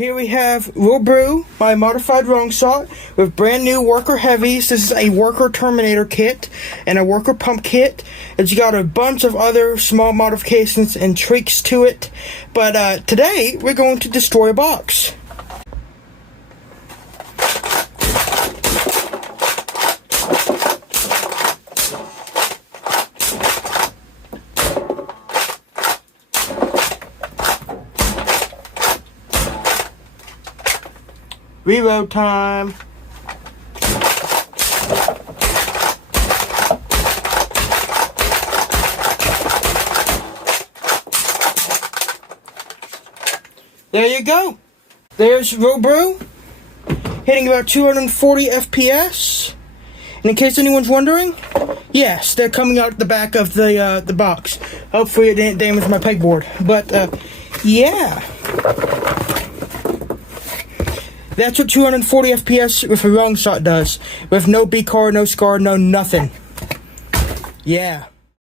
Here we have Will Brew, my modified wrong shot, with brand new Worker Heavies. This is a Worker Terminator kit and a Worker Pump kit. It's got a bunch of other small modifications and tweaks to it. But today, we're going to destroy a box. Reload time. There you go. There's Will Brew, hitting about 240 FPS. And in case anyone's wondering, yes, they're coming out the back of the box. Hopefully it didn't damage my pegboard. But yeah. That's what 240 FPS with a wrong shot does. With no B-car, no scar, no nothing. Yeah.